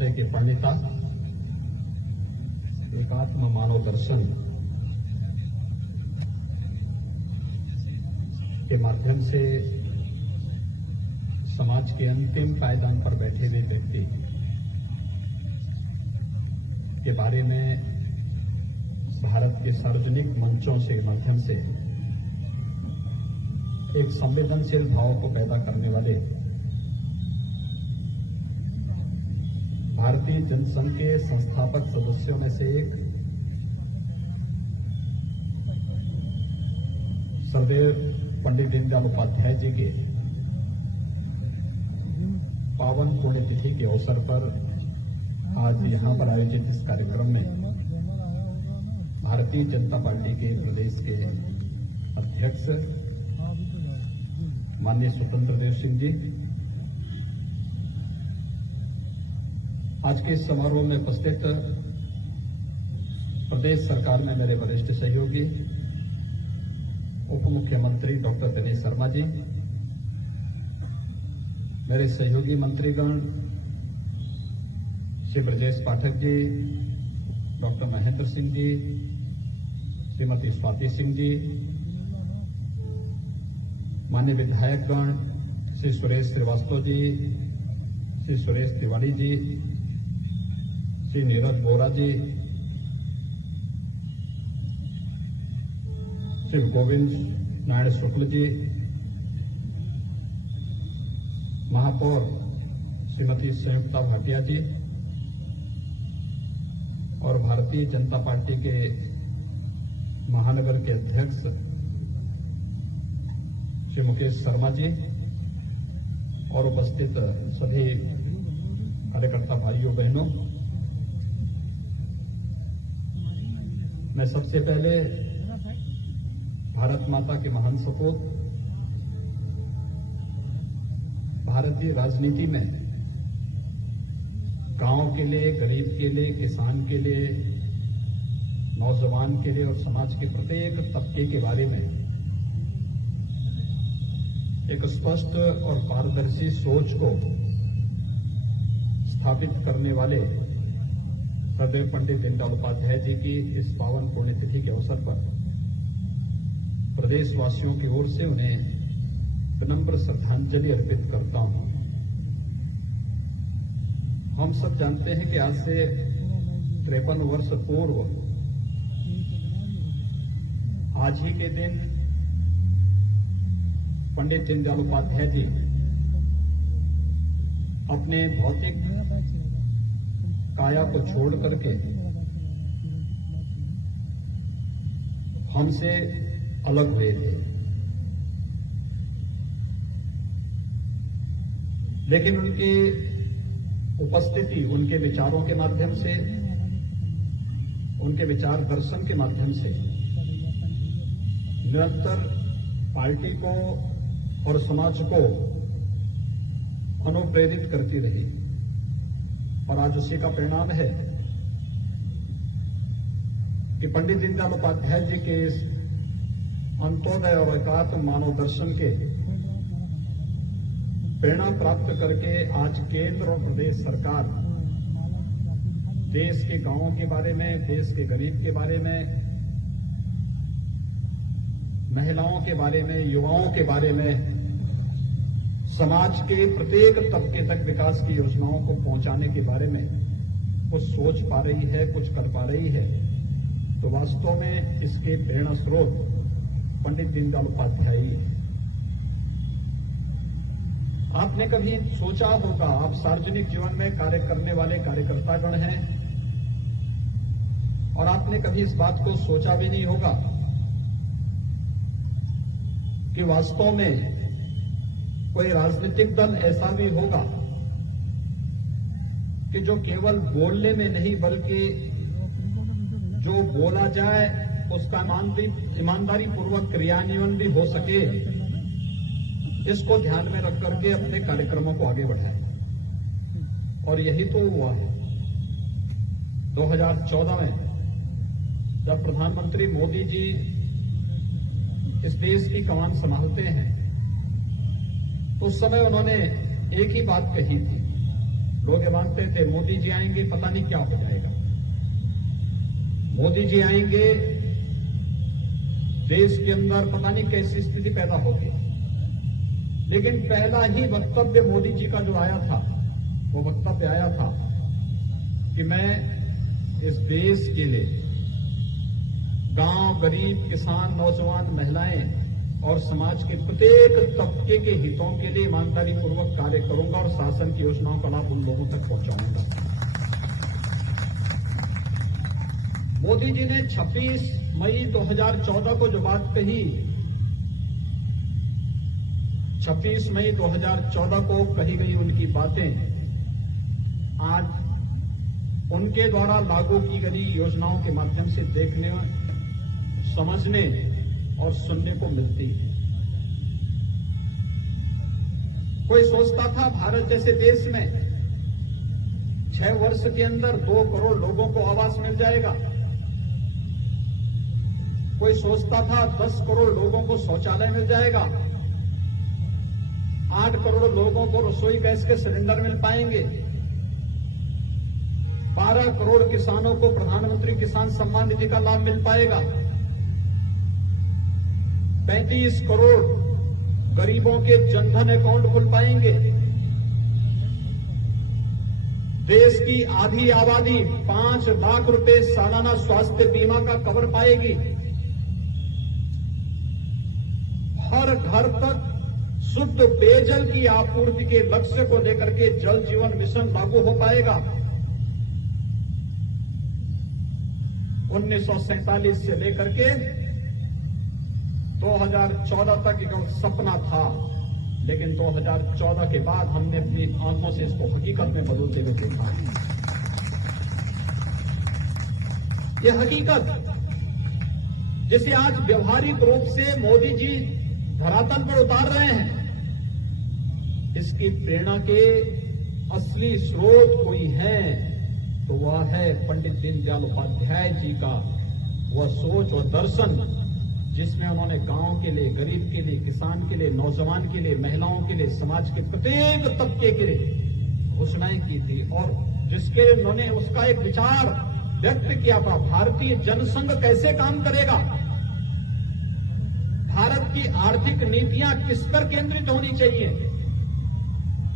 अंत्योदय के प्रणेता, एकात्म मानव दर्शन के माध्यम से समाज के अंतिम पायदान पर बैठे हुए व्यक्ति के बारे में भारत के सार्वजनिक मंचों के माध्यम से एक संवेदनशील भाव को पैदा करने वाले भारतीय जनसंघ के संस्थापक सदस्यों में से एक सरदेव पंडित दीनदयाल उपाध्याय जी के पावन पुण्यतिथि के अवसर पर आज यहां पर आयोजित इस कार्यक्रम में भारतीय जनता पार्टी के प्रदेश के अध्यक्ष माननीय स्वतंत्र देव सिंह जी, आज के इस समारोह में उपस्थित प्रदेश सरकार में मेरे वरिष्ठ सहयोगी उप मुख्यमंत्री डॉक्टर दिनेश शर्मा जी, मेरे सहयोगी मंत्रीगण श्री ब्रजेश पाठक जी, डॉक्टर महेंद्र सिंह जी, श्रीमती स्वाति सिंह जी, माननीय विधायकगण श्री सुरेश श्रीवास्तव जी, श्री सुरेश तिवारी जी, श्री नीरज बोरा जी, श्री गोविंद नारायण शुक्ल जी, महापौर श्रीमती संयुक्ता भाटिया जी और भारतीय जनता पार्टी के महानगर के अध्यक्ष श्री मुकेश शर्मा जी और उपस्थित सभी कार्यकर्ता भाइयों बहनों, मैं सबसे पहले भारत माता के महान सपूत, भारतीय राजनीति में गांव के लिए, गरीब के लिए, किसान के लिए, नौजवान के लिए और समाज के प्रत्येक तबके के बारे में एक स्पष्ट और पारदर्शी सोच को स्थापित करने वाले सरदेव पंडित दीनदयाल उपाध्याय जी की इस पावन पुण्यतिथि के अवसर पर प्रदेशवासियों की ओर से उन्हें विनम्र श्रद्धांजलि अर्पित करता हूं। हम सब जानते हैं कि आज से 53 वर्ष पूर्व आज ही के दिन पंडित दीनदयाल उपाध्याय जी अपने भौतिक काया को छोड़ करके हमसे अलग हुए थे, लेकिन उनकी उपस्थिति उनके विचारों के माध्यम से, उनके विचार दर्शन के माध्यम से निरंतर पार्टी को और समाज को अनुप्रेरित करती रही और आज उसी का परिणाम है कि पंडित दीनदयाल उपाध्याय जी के इस अंत्योदय और एकात्म मानव दर्शन के प्रेरणा प्राप्त करके आज केंद्र और प्रदेश सरकार देश के गांवों के बारे में, देश के गरीब के बारे में, महिलाओं के बारे में, युवाओं के बारे में, समाज के प्रत्येक तबके तक विकास की योजनाओं को पहुंचाने के बारे में कुछ सोच पा रही है, कुछ कर पा रही है, तो वास्तव में इसके प्रेरणा स्रोत पंडित दीनदयाल उपाध्याय ही है। आपने कभी सोचा होगा, आप सार्वजनिक जीवन में कार्य करने वाले कार्यकर्तागण हैं और आपने कभी इस बात को सोचा भी नहीं होगा कि वास्तव में कोई राजनीतिक दल ऐसा भी होगा कि जो केवल बोलने में नहीं बल्कि जो बोला जाए उसका ईमानदारी पूर्वक क्रियान्वयन भी हो सके, इसको ध्यान में रख करके अपने कार्यक्रमों को आगे बढ़ाए। और यही तो हुआ है। 2014 में जब प्रधानमंत्री मोदी जी इस देश की कमान संभालते हैं तो उस समय उन्होंने एक ही बात कही थी लोग ये मानते थे मोदी जी आएंगे पता नहीं क्या हो जाएगा, मोदी जी आएंगे देश के अंदर पता नहीं कैसी स्थिति पैदा होगी। लेकिन पहला ही वक्तव्य मोदी जी का जो आया था, वो वक्तव्य आया था कि मैं इस देश के लिए गांव, गरीब, किसान, नौजवान, महिलाएं और समाज के प्रत्येक तबके के हितों के लिए ईमानदारी पूर्वक कार्य करूंगा और शासन की योजनाओं का लाभ उन लोगों तक पहुंचाऊंगा। मोदी जी ने 26 मई 2014 को जो बात कही, 26 मई 2014 को कही गई उनकी बातें आज उनके द्वारा लागू की गई योजनाओं के माध्यम से देखने, समझने और सुनने को मिलती है। कोई सोचता था भारत जैसे देश में 6 वर्ष के अंदर 2 करोड़ लोगों को आवास मिल जाएगा। कोई सोचता था 10 करोड़ लोगों को शौचालय मिल जाएगा, 8 करोड़ लोगों को रसोई गैस के सिलेंडर मिल पाएंगे, 12 करोड़ किसानों को प्रधानमंत्री किसान सम्मान निधि का लाभ मिल पाएगा, 35 करोड़ गरीबों के जनधन अकाउंट खुल पाएंगे, देश की आधी आबादी 5 लाख रुपए सालाना स्वास्थ्य बीमा का कवर पाएगी, हर घर तक शुद्ध पेयजल की आपूर्ति के लक्ष्य को लेकर के जल जीवन मिशन लागू हो पाएगा। 1947 से लेकर के 2014 तक एक सपना था, लेकिन 2014 के बाद हमने अपनी आंखों से इसको हकीकत में बदलते हुए देखा है। यह हकीकत जिसे आज व्यवहारिक रूप से मोदी जी धरातल पर उतार रहे हैं, इसकी प्रेरणा के असली स्रोत कोई है तो वह है पंडित दीनदयाल उपाध्याय जी का वह सोच और दर्शन, जिसमें उन्होंने गांव के लिए, गरीब के लिए, किसान के लिए, नौजवान के लिए, महिलाओं के लिए, समाज के प्रत्येक तबके के लिए घोषणाएं की थी और जिसके उन्होंने उसका एक विचार व्यक्त किया था। भारतीय जनसंघ कैसे काम करेगा, भारत की आर्थिक नीतियां किस पर केंद्रित होनी चाहिए,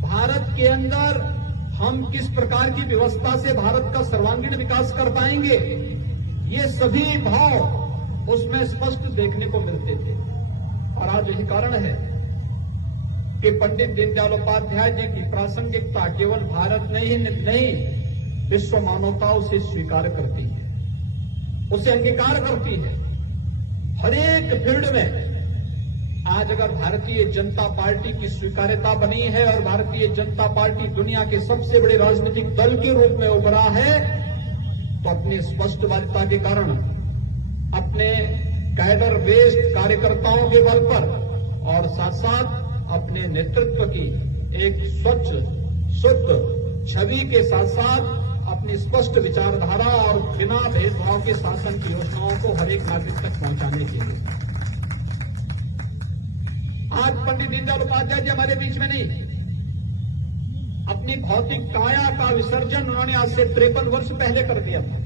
भारत के अंदर हम किस प्रकार की व्यवस्था से भारत का सर्वांगीण विकास कर पाएंगे, ये सभी भाव उसमें स्पष्ट देखने को मिलते थे। और आज यही कारण है कि पंडित दीनदयाल उपाध्याय जी की प्रासंगिकता केवल भारत नहीं, विश्व मानवता उसे स्वीकार करती है, उसे अंगीकार करती है। हर एक फील्ड में आज अगर भारतीय जनता पार्टी की स्वीकार्यता बनी है और भारतीय जनता पार्टी दुनिया के सबसे बड़े राजनीतिक दल के रूप में उभरा है, तो अपनी स्पष्टवादिता के कारण, अपने कैडर बेस्ड कार्यकर्ताओं के बल पर और साथ साथ अपने नेतृत्व की एक स्वच्छ, शुद्ध छवि के साथ साथ अपनी स्पष्ट विचारधारा और बिना भेदभाव के शासन की योजनाओं को हर एक नागरिक तक पहुंचाने के लिए आज पंडित दीनदयाल उपाध्याय जी हमारे बीच में नहीं, अपनी भौतिक काया का विसर्जन उन्होंने आज से 53 वर्ष पहले कर दिया था,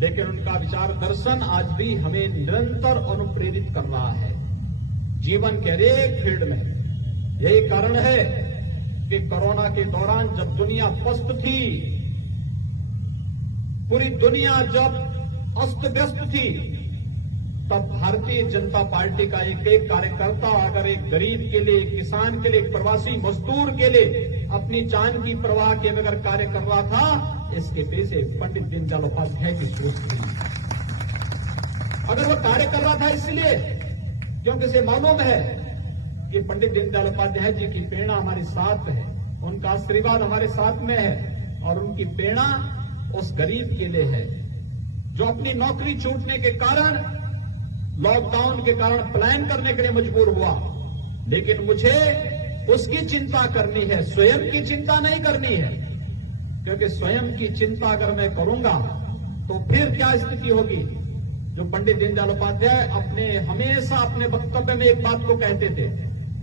लेकिन उनका विचार दर्शन आज भी हमें निरंतर अनुप्रेरित कर रहा है जीवन के हरेक फील्ड में। यही कारण है कि कोरोना के दौरान जब दुनिया पस्त थी, पूरी दुनिया जब अस्त व्यस्त थी, तब भारतीय जनता पार्टी का एक एक कार्यकर्ता अगर एक गरीब के लिए, एक किसान के लिए, एक प्रवासी मजदूर के लिए अपनी जान की परवाह किए बगैर कार्य कर रहा था, इसके पीछे पंडित दीनदयाल उपाध्याय की सोच थी। अगर वह कार्य कर रहा था इसलिए क्योंकि इसे मालूम है कि पंडित दीनदयाल उपाध्याय जी की प्रेरणा हमारे साथ है, उनका आशीर्वाद हमारे साथ में है और उनकी प्रेरणा उस गरीब के लिए है जो अपनी नौकरी छूटने के कारण, लॉकडाउन के कारण पलायन करने के लिए मजबूर हुआ, लेकिन मुझे उसकी चिंता करनी है, स्वयं की चिंता नहीं करनी है, क्योंकि स्वयं की चिंता अगर मैं करूंगा तो फिर क्या स्थिति होगी। जो पंडित दीनदयाल उपाध्याय हमेशा अपने वक्तव्य में एक बात को कहते थे,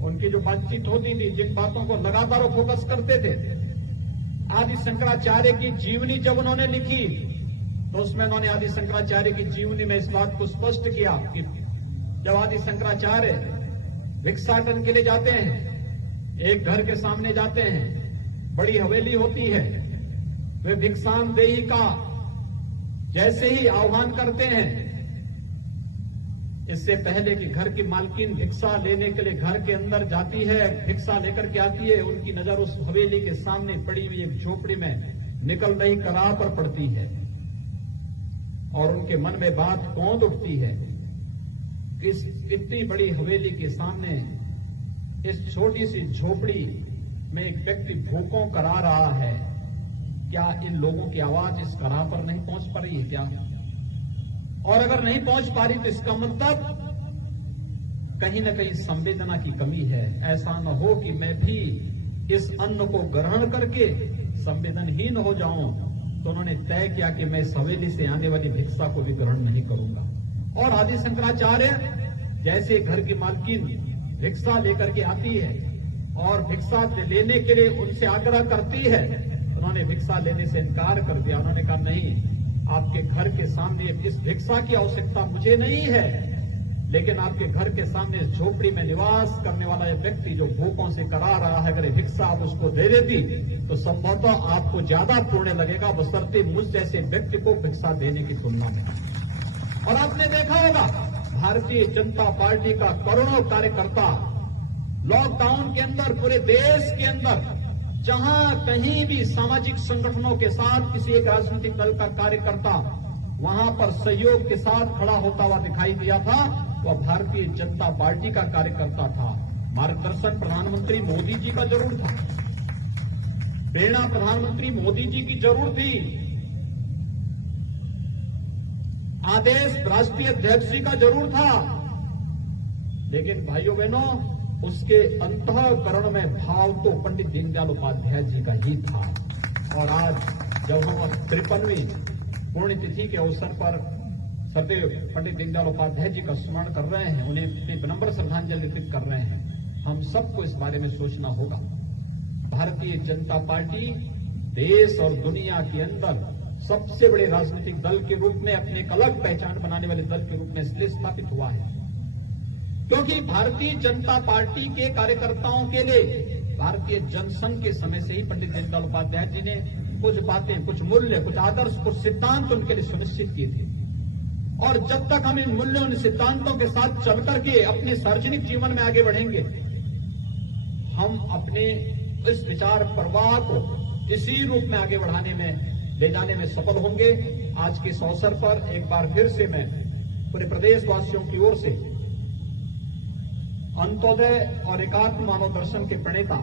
उनकी जो बातचीत होती थी, जिन बातों को लगातार फोकस करते थे, आदि शंकराचार्य की जीवनी जब उन्होंने लिखी तो उसमें उन्होंने आदि शंकराचार्य की जीवनी में इस बात को स्पष्ट किया कि जब आदि शंकराचार्य भिक्षाटन के लिए जाते हैं, एक घर के सामने जाते हैं, बड़ी हवेली होती है, वे भिक्षाम देही का जैसे ही आह्वान करते हैं, इससे पहले कि घर की मालकिन भिक्षा लेने के लिए घर के अंदर जाती है, भिक्षा लेकर के आती है, उनकी नजर उस हवेली के सामने पड़ी हुई एक झोपड़ी में निकल रही कराह पर पड़ती है और उनके मन में बात कौंध उठती है कि इस इतनी बड़ी हवेली के सामने इस छोटी सी झोपड़ी में एक व्यक्ति भूखों करा रहा है, क्या इन लोगों की आवाज इस कराह पर नहीं पहुंच पा रही है क्या? और अगर नहीं पहुंच पा रही तो इसका मतलब कहीं न कहीं संवेदना की कमी है। ऐसा न हो कि मैं भी इस अन्न को ग्रहण करके संवेदनहीन हो जाऊं। तो उन्होंने तय किया कि मैं इस हवेली से आने वाली भिक्षा को भी ग्रहण नहीं करूंगा। और आदि शंकराचार्य जैसे घर की मालकिन भिक्षा लेकर के आती है और भिक्षा लेने के लिए उनसे आग्रह करती है, उन्होंने भिक्षा लेने से इनकार कर दिया। उन्होंने कहा नहीं, आपके घर के सामने इस भिक्षा की आवश्यकता मुझे नहीं है, लेकिन आपके घर के सामने इस झोपड़ी में निवास करने वाला यह व्यक्ति जो भूखों से करा रहा है, अगर भिक्षा आप उसको दे देती तो संभवतः आपको ज्यादा पुण्य लगेगा, बशर्ते मुझ जैसे व्यक्ति को भिक्षा देने की तुलना में। और आपने देखा होगा भारतीय जनता पार्टी का करोड़ों कार्यकर्ता लॉकडाउन के अंदर पूरे देश के अंदर जहां कहीं भी सामाजिक संगठनों के साथ किसी एक राजनीतिक दल का कार्यकर्ता वहां पर सहयोग के साथ खड़ा होता हुआ दिखाई दिया था, वह भारतीय जनता पार्टी का कार्यकर्ता था। मार्गदर्शन प्रधानमंत्री मोदी जी का जरूर था, प्रेरणा प्रधानमंत्री मोदी जी की जरूर थी, आदेश राष्ट्रीय अध्यक्ष जी का जरूर था, लेकिन भाइयों बहनों उसके अंतःकरण में भाव तो पंडित दीनदयाल उपाध्याय जी का ही था। और आज जब हम 53वीं पुण्यतिथि के अवसर पर सदैव पंडित दीनदयाल उपाध्याय जी का स्मरण कर रहे हैं, उन्हें अपनी विनम्र श्रद्धांजलि अर्पित कर रहे हैं, हम सबको इस बारे में सोचना होगा। भारतीय जनता पार्टी देश और दुनिया के अंदर सबसे बड़े राजनीतिक दल के रूप में अपने एक अलग पहचान बनाने वाले दल के रूप में इसलिए स्थापित हुआ है क्योंकि भारतीय जनता पार्टी के कार्यकर्ताओं के लिए भारतीय जनसंघ के समय से ही पंडित दीनदयाल उपाध्याय जी ने कुछ बातें, कुछ मूल्य, कुछ आदर्श, कुछ सिद्धांत उनके लिए सुनिश्चित किए थे। और जब तक हम इन मूल्यों, इन सिद्धांतों के साथ चल करके अपने सार्वजनिक जीवन में आगे बढ़ेंगे, हम अपने इस विचार प्रवाह को इसी रूप में आगे बढ़ाने में, ले जाने में सफल होंगे। आज के इस अवसर पर एक बार फिर से मैं पूरे प्रदेशवासियों की ओर से अंत्योदय और एकात्म मानव दर्शन के प्रणेता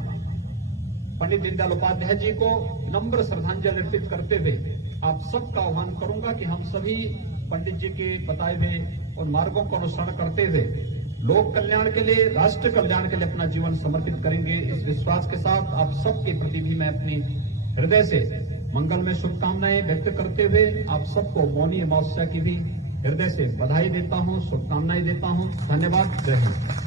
पंडित दीनदयाल उपाध्याय जी को नम्र श्रद्धांजलि अर्पित करते हुए आप सबका आह्वान करूंगा कि हम सभी पंडित जी के बताए हुए उन मार्गों को अनुसरण करते हुए लोक कल्याण के लिए, राष्ट्र कल्याण के लिए अपना जीवन समर्पित करेंगे। इस विश्वास के साथ आप सबके प्रति भी मैं अपनी हृदय से मंगलमय शुभकामनाएं व्यक्त करते हुए आप सबको मौनी अमावस्या की भी हृदय से बधाई देता हूं, शुभकामनाएं देता हूं। धन्यवाद। जय हिंद।